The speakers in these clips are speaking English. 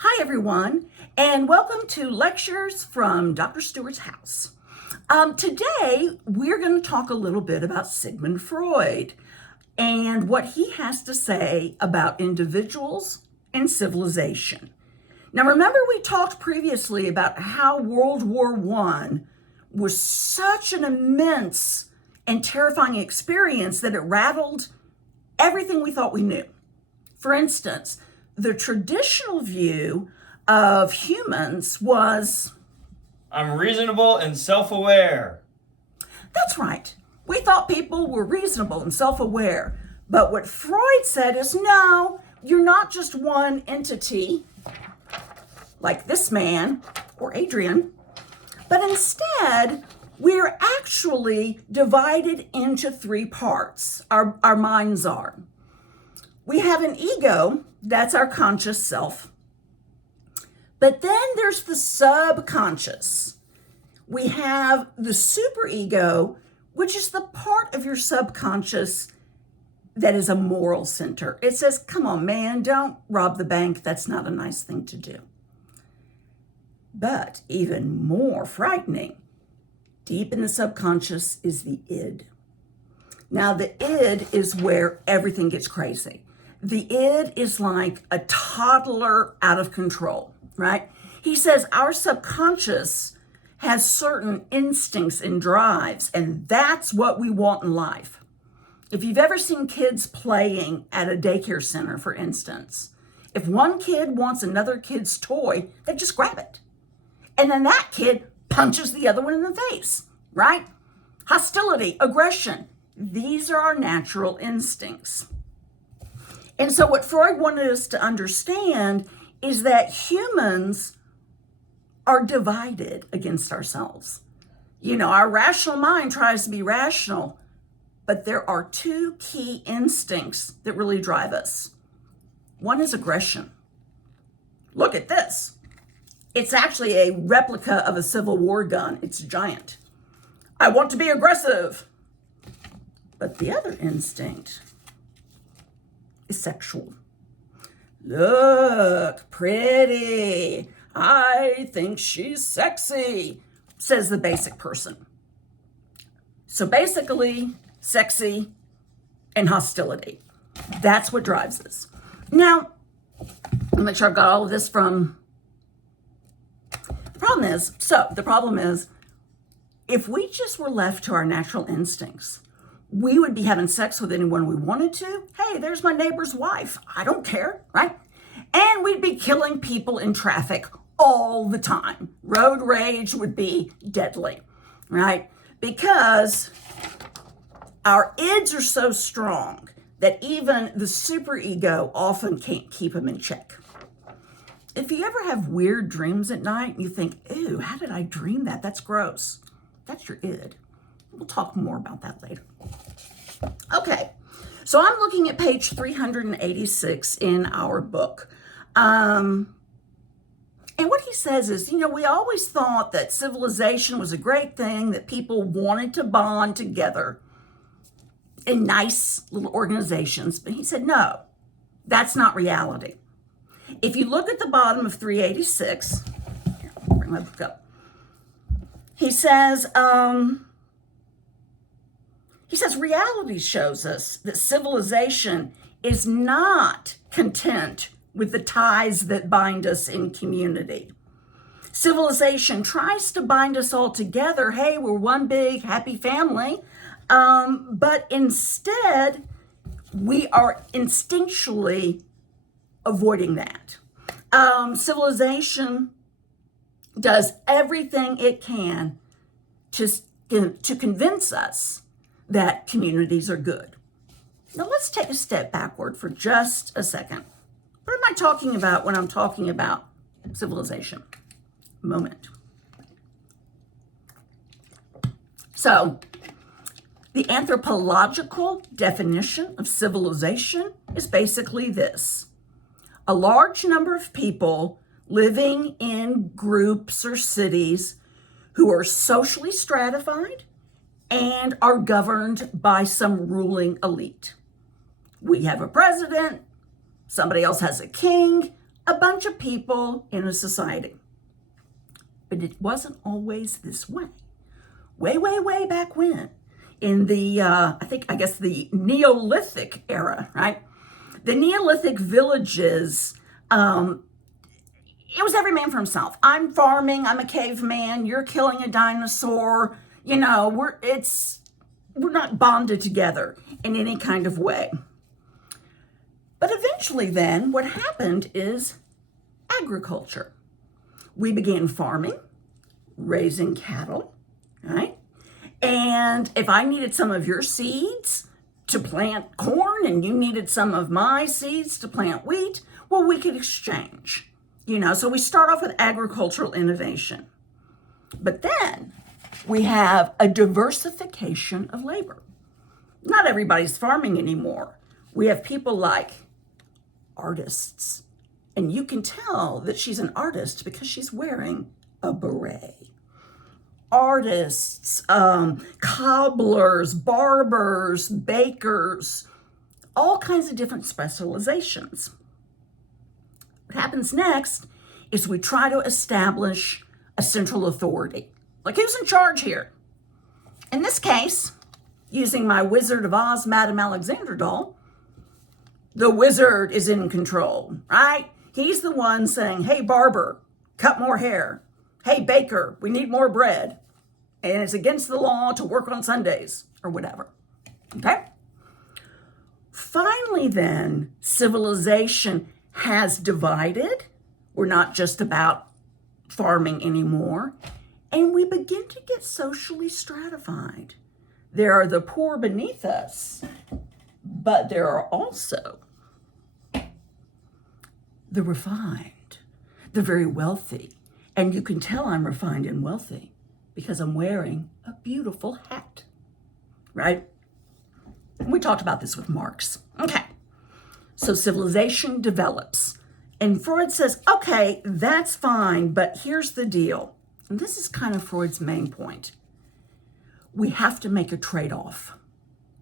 Hi, everyone, and welcome to Lectures from Dr. Stewart's house. Today, we're going to talk a little bit about Sigmund Freud and what he has to say about individuals and civilization. Now, remember we talked previously about how World War I was such an immense and terrifying experience that it rattled everything we thought we knew. For instance, the traditional view of humans was, I'm reasonable and self-aware. that's right. We thought people were reasonable and self-aware. But what Freud said is, no, you're not just one entity, like this man or Adrian, but instead, we're actually divided into three parts. Our minds are. We have an ego, that's our conscious self. But then there's the subconscious. We have the superego, which is the part of your subconscious that is a moral center. It says, come on, man, don't rob the bank. That's not a nice thing to do. But even more frightening, deep in the subconscious is the id. Now, the id is where everything gets crazy. The id is like a toddler out of control, right? He says our subconscious has certain instincts and drives, and that's what we want in life. If you've ever seen kids playing at a daycare center, for instance, if one kid wants another kid's toy, they just grab it. And then that kid punches the other one in the face, right? Hostility, aggression, these are our natural instincts. And so what Freud wanted us to understand is that humans are divided against ourselves. You know, our rational mind tries to be rational, but there are two key instincts that really drive us. One is aggression. Look at this. It's actually a replica of a Civil War gun. It's giant. I want to be aggressive. But the other instinct is sexual. Look, pretty. I think she's sexy, says the basic person. So basically, sexy and hostility. That's what drives us. Now, I'll make sure I've got all of this from. The problem is, if we just were left to our natural instincts, we would be having sex with anyone we wanted to. Hey, there's my neighbor's wife. I don't care, right? And we'd be killing people in traffic all the time. Road rage would be deadly, right? Because our ids are so strong that even the superego often can't keep them in check. If you ever have weird dreams at night and you think, ew, how did I dream that? That's gross. That's your id. We'll talk more about that later. Okay, so I'm looking at page 386 in our book. And what he says is, you know, we always thought that civilization was a great thing, that people wanted to bond together in nice little organizations. But he said, no, that's not reality. If you look at the bottom of 386, here, I'll bring my book up. He says reality shows us that civilization is not content with the ties that bind us in community. Civilization tries to bind us all together. Hey, we're one big happy family. But instead, we are instinctually avoiding that. Civilization does everything it can to convince us that communities are good. Now let's take a step backward for just a second. What am I talking about when I'm talking about civilization? Moment. So, the anthropological definition of civilization is basically this: a large number of people living in groups or cities who are socially stratified and are governed by some ruling elite. We have a president, somebody else has a king, a bunch of people in a society. But it wasn't always this way. Way, way, way back when, in the, I guess the Neolithic era, right? The Neolithic villages, it was every man for himself. I'm farming, I'm a caveman, you're killing a dinosaur. You know, we're not bonded together in any kind of way. But eventually then, what happened is agriculture. We began farming, raising cattle, right? And if I needed some of your seeds to plant corn and you needed some of my seeds to plant wheat, well, we could exchange, you know. So we start off with agricultural innovation. But then we have a diversification of labor. Not everybody's farming anymore. We have people like artists. And you can tell that she's an artist because she's wearing a beret. Artists, cobblers, barbers, bakers, all kinds of different specializations. What happens next is we try to establish a central authority. Like, who's in charge here? In this case, using my Wizard of Oz, Madame Alexander doll, the wizard is in control, right? He's the one saying, hey, barber, cut more hair. Hey, baker, we need more bread. And it's against the law to work on Sundays or whatever. Okay? Finally, then, civilization has divided. We're not just about farming anymore. And we begin to get socially stratified. There are the poor beneath us, but there are also the refined, the very wealthy. And you can tell I'm refined and wealthy because I'm wearing a beautiful hat, right? We talked about this with Marx. Okay, so civilization develops. And Freud says, okay, that's fine, but here's the deal. And this is kind of Freud's main point. We have to make a trade-off,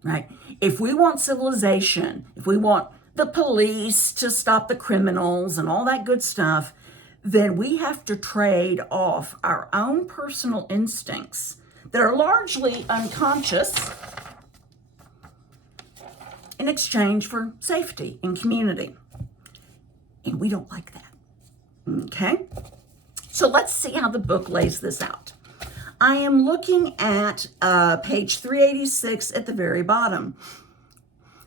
right? If we want civilization, if we want the police to stop the criminals and all that good stuff, then we have to trade off our own personal instincts that are largely unconscious in exchange for safety and community. And we don't like that, okay? So let's see how the book lays this out. I am looking at page 386 at the very bottom.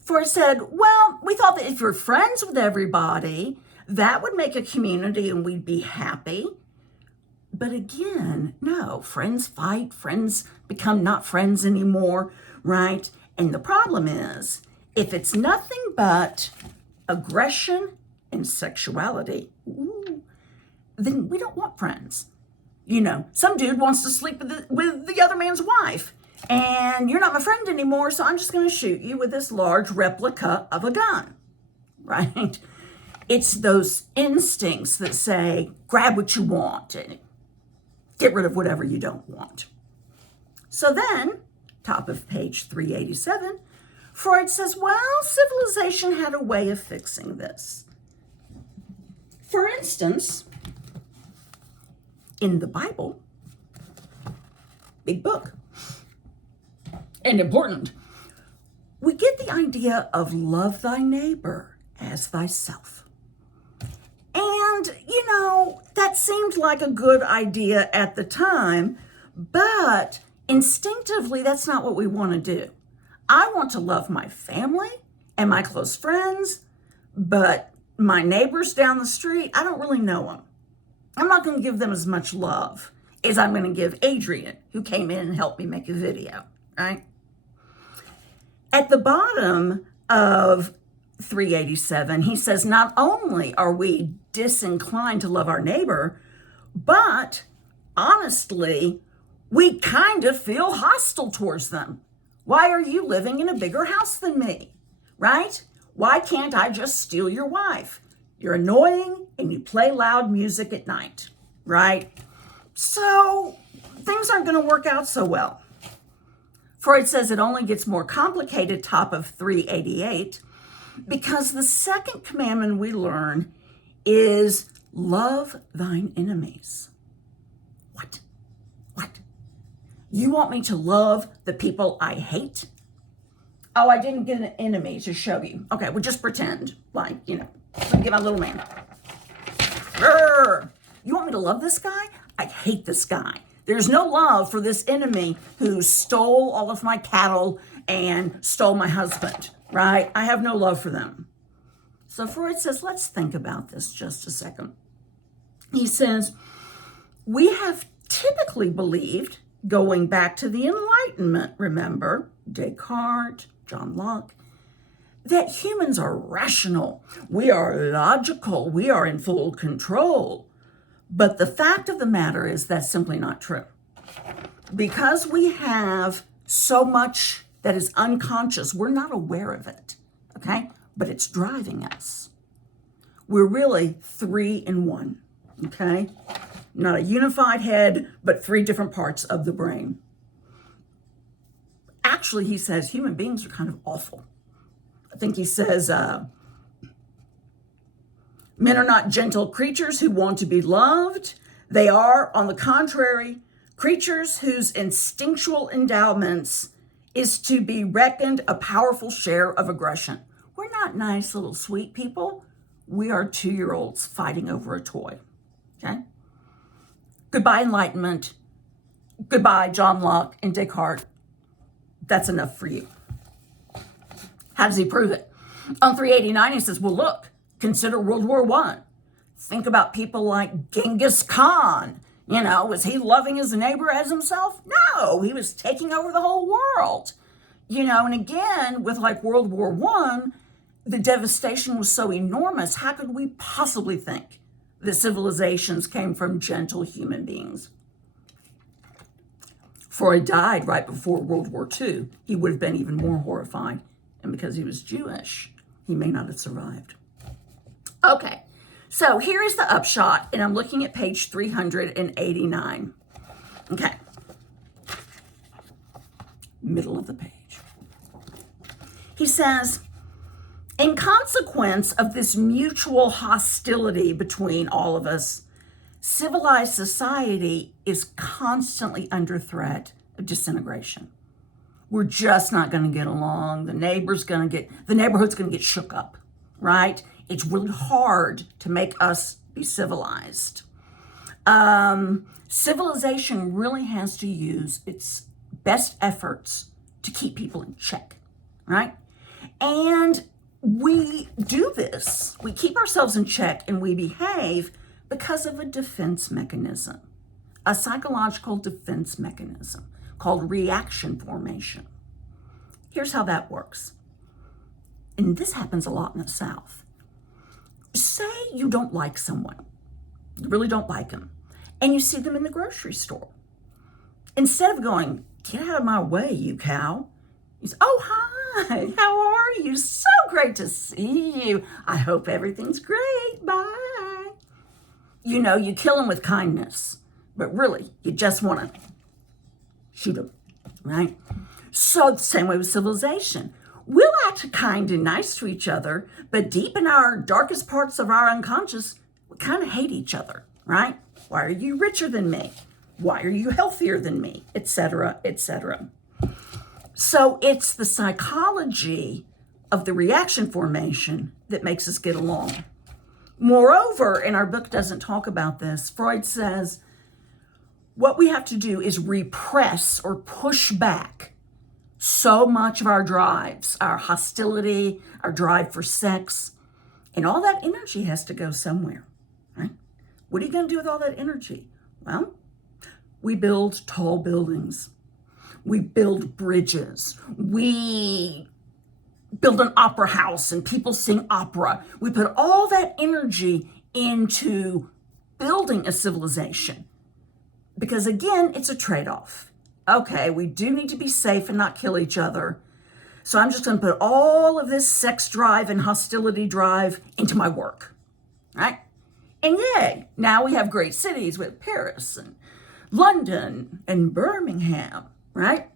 For it said, well, we thought that if you're friends with everybody, that would make a community and we'd be happy. But again, no, friends fight, friends become not friends anymore, right? And the problem is, if it's nothing but aggression and sexuality, then we don't want friends. You know, some dude wants to sleep with the other man's wife, and you're not my friend anymore, so I'm just going to shoot you with this large replica of a gun, right? It's those instincts that say, grab what you want and get rid of whatever you don't want. So then, top of page 387, Freud says, well, civilization had a way of fixing this. For instance, in the Bible, big book, and important, we get the idea of love thy neighbor as thyself. And, you know, that seemed like a good idea at the time, but instinctively, that's not what we want to do. I want to love my family and my close friends, but my neighbors down the street, I don't really know them. I'm not going to give them as much love as I'm going to give Adrian, who came in and helped me make a video, right? At the bottom of 387, he says, not only are we disinclined to love our neighbor, but honestly, we kind of feel hostile towards them. Why are you living in a bigger house than me, right? Why can't I just steal your wife? You're annoying and you play loud music at night, right? So things aren't going to work out so well. Freud says it only gets more complicated, top of 388, because the second commandment we learn is love thine enemies. What? What? You want me to love the people I hate? Oh, I didn't get an enemy to show you. Okay, well, just pretend like, get my little man. Grr. You want me to love this guy? I hate this guy. There's no love for this enemy who stole all of my cattle and stole my husband, right? I have no love for them. So Freud says, let's think about this just a second. He says, we have typically believed, going back to the Enlightenment, remember, Descartes, John Locke, that humans are rational, we are logical, we are in full control. But the fact of the matter is that's simply not true. Because we have so much that is unconscious, we're not aware of it, okay? But it's driving us. We're really 3 in 1, okay? Not a unified head, but 3 different parts of the brain. Actually, he says human beings are kind of awful. I think he says, men are not gentle creatures who want to be loved. They are, on the contrary, creatures whose instinctual endowments is to be reckoned a powerful share of aggression. We're not nice little sweet people. We are 2-year-olds fighting over a toy, okay? Goodbye, Enlightenment. Goodbye, John Locke and Descartes. That's enough for you. How does he prove it? On 389, he says, well, look, consider World War I. Think about people like Genghis Khan. Was he loving his neighbor as himself? No, he was taking over the whole world. And again, with like World War I, the devastation was so enormous. How could we possibly think that civilizations came from gentle human beings? Freud died right before World War II. He would have been even more horrified. And because he was Jewish, he may not have survived. Okay, so here is the upshot, and I'm looking at page 389. Okay, middle of the page. He says, in consequence of this mutual hostility between all of us, civilized society is constantly under threat of disintegration. We're just not going to get along. The neighborhood's going to get shook up, right? It's really hard to make us be civilized. Civilization really has to use its best efforts to keep people in check, right? And we do this. We keep ourselves in check and we behave because of a defense mechanism, a psychological defense mechanism called reaction formation. Here's how that works. And this happens a lot in the South. Say you don't like someone. You really don't like them. And you see them in the grocery store. Instead of going, get out of my way, you cow. You say, oh, hi, how are you? So great to see you. I hope everything's great. Bye. You kill them with kindness. But really, you just want to shoot them, right? So the same way with civilization. We'll act kind and nice to each other, but deep in our darkest parts of our unconscious, we kind of hate each other, right? Why are you richer than me? Why are you healthier than me? Etc., etc. So it's the psychology of the reaction formation that makes us get along. Moreover, and our book doesn't talk about this, Freud says, what we have to do is repress or push back so much of our drives, our hostility, our drive for sex, and all that energy has to go somewhere, right? What are you going to do with all that energy? Well, we build tall buildings. We build bridges. We build an opera house and people sing opera. We put all that energy into building a civilization. Because again, it's a trade-off. Okay, we do need to be safe and not kill each other. So I'm just going to put all of this sex drive and hostility drive into my work, right? And yay, now we have great cities with Paris and London and Birmingham, right?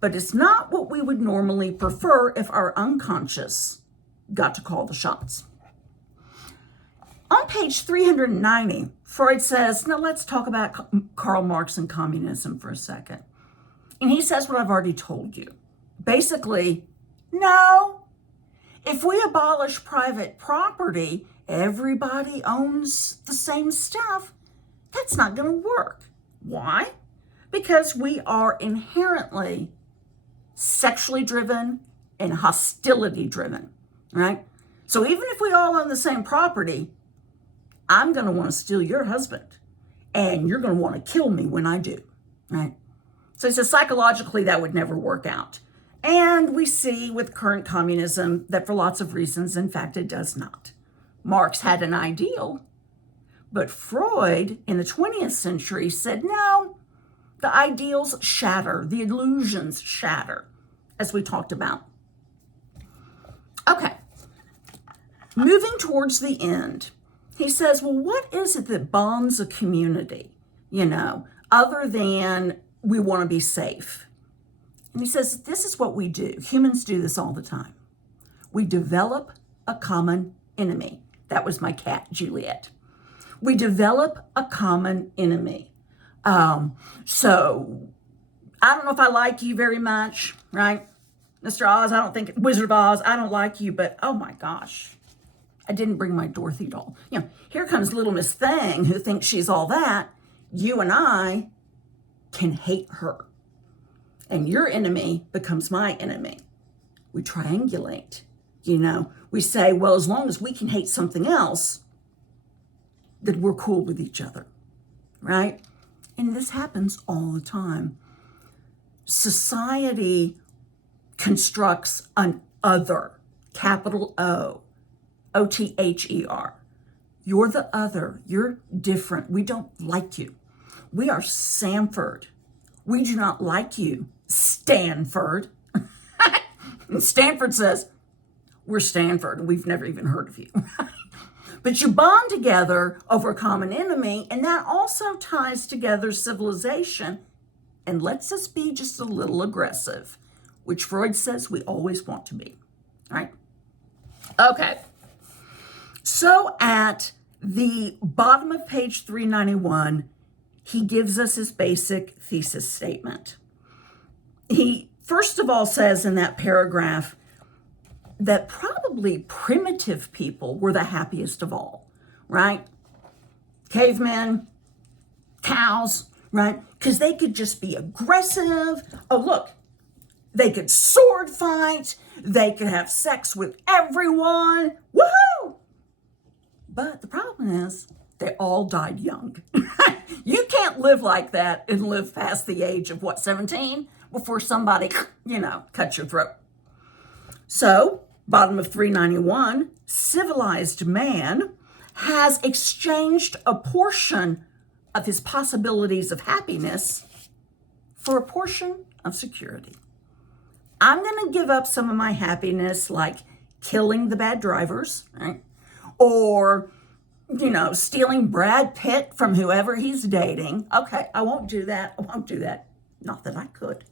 But it's not what we would normally prefer if our unconscious got to call the shots. On page 390, Freud says, now let's talk about Karl Marx and communism for a second. And he says what I've already told you. Basically, no. If we abolish private property, everybody owns the same stuff. That's not going to work. Why? Because we are inherently sexually driven and hostility driven, right? So even if we all own the same property, I'm going to want to steal your husband, and you're going to want to kill me when I do, right? So he says psychologically that would never work out. And we see with current communism that for lots of reasons, in fact, it does not. Marx had an ideal, but Freud in the 20th century said, no, the ideals shatter, the illusions shatter, as we talked about. Okay, moving towards the end, he says, well, what is it that bonds a community, other than we want to be safe? And he says, this is what we do. Humans do this all the time. We develop a common enemy. That was my cat, Juliet. We develop a common enemy. So I don't know if I like you very much, right? Mr. Oz, Wizard of Oz, I don't like you, but oh my gosh, I didn't bring my Dorothy doll. Here comes little Miss Thing who thinks she's all that. You and I can hate her. And your enemy becomes my enemy. We triangulate, We say, well, as long as we can hate something else, then we're cool with each other, right? And this happens all the time. Society constructs an other, capital O, O-T-H-E-R. You're the other. You're different. We don't like you. We are Sanford. We do not like you, Stanford. And Stanford says, we're Stanford. We've never even heard of you. But you bond together over a common enemy, and that also ties together civilization and lets us be just a little aggressive, which Freud says we always want to be, right? Okay. So at the bottom of page 391, he gives us his basic thesis statement. He first of all says in that paragraph that probably primitive people were the happiest of all, right? Cavemen, cows, right? Because they could just be aggressive. Oh, look, they could sword fight. They could have sex with everyone. Woohoo! But the problem is they all died young. You can't live like that and live past the age of, 17? Before somebody, cuts your throat. So, bottom of 391, civilized man has exchanged a portion of his possibilities of happiness for a portion of security. I'm going to give up some of my happiness, like killing the bad drivers, right? Or, stealing Brad Pitt from whoever he's dating. Okay, I won't do that. Not that I could.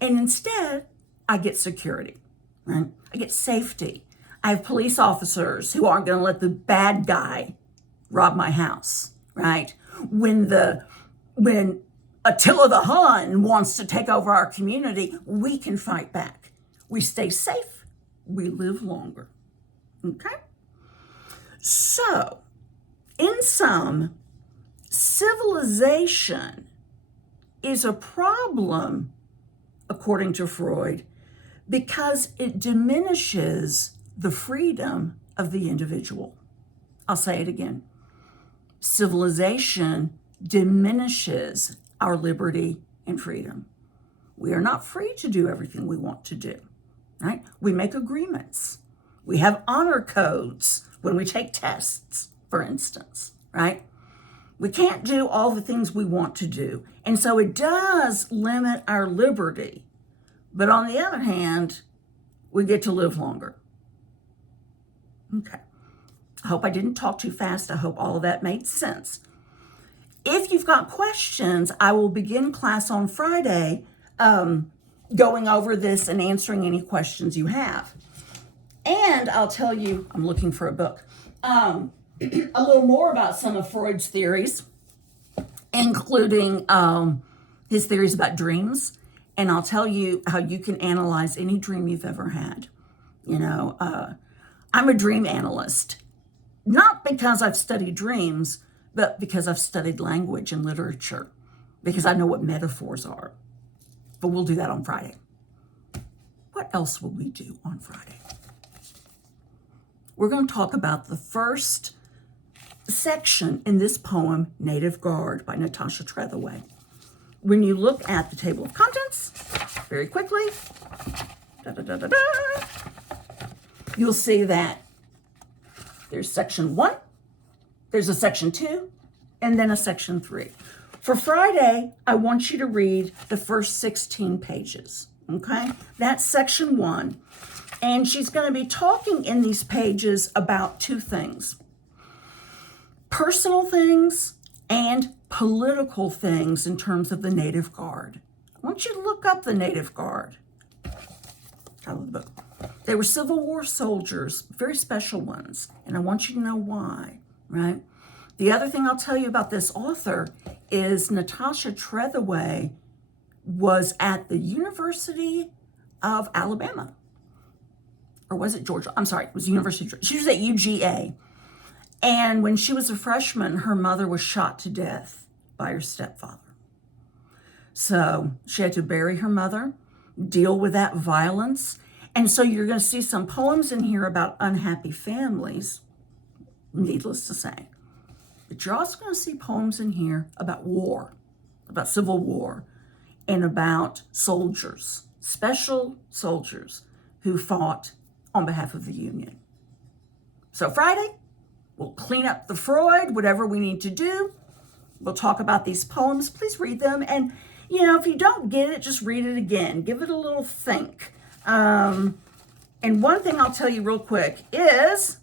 And instead, I get security, right? I get safety. I have police officers who aren't going to let the bad guy rob my house, right? When Attila the Hun wants to take over our community, we can fight back. We stay safe. We live longer, okay? So, in sum, civilization is a problem, according to Freud, because it diminishes the freedom of the individual. I'll say it again. Civilization diminishes our liberty and freedom. We are not free to do everything we want to do, right? We make agreements. We have honor codes when we take tests, for instance, right? We can't do all the things we want to do. And so it does limit our liberty. But on the other hand, we get to live longer. Okay. I hope I didn't talk too fast. I hope all of that made sense. If you've got questions, I will begin class on Friday going over this and answering any questions you have. And I'll tell you, I'm looking for a book. a little more about some of Freud's theories, including his theories about dreams. And I'll tell you how you can analyze any dream you've ever had. I'm a dream analyst, not because I've studied dreams, but because I've studied language and literature, because I know what metaphors are. But we'll do that on Friday. What else will we do on Friday? We're going to talk about the first section in this poem, Native Guard by Natasha Trethewey. When you look at the table of contents, very quickly, you'll see that there's section 1, there's a section 2, and then a section 3. For Friday, I want you to read the first 16 pages, okay? That's section 1. And she's going to be talking in these pages about 2 things: personal things and political things in terms of the Native Guard. I want you to look up the Native Guard. Title of the book. They were Civil War soldiers, very special ones, and I want you to know why, right? The other thing I'll tell you about this author is Natasha Trethewey was at the University of Alabama. Or was it Georgia? I'm sorry, it was University of Georgia. She was at UGA. And when she was a freshman, her mother was shot to death by her stepfather. So she had to bury her mother, deal with that violence. And so you're going to see some poems in here about unhappy families, needless to say. But you're also going to see poems in here about war, about civil war, and about soldiers, special soldiers who fought on behalf of the Union. So Friday, we'll clean up the Freud, whatever we need to do. We'll talk about these poems. Please read them. And, if you don't get it, just read it again. Give it a little think. And one thing I'll tell you real quick is,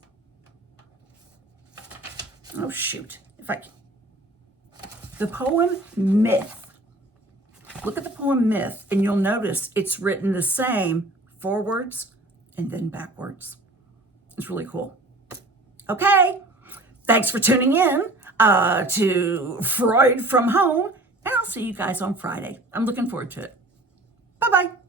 the poem Myth. Look at the poem Myth, and you'll notice it's written the same forwards and then backwards. It's really cool. Okay, thanks for tuning in to Freud from Home, and I'll see you guys on Friday. I'm looking forward to it. Bye-bye.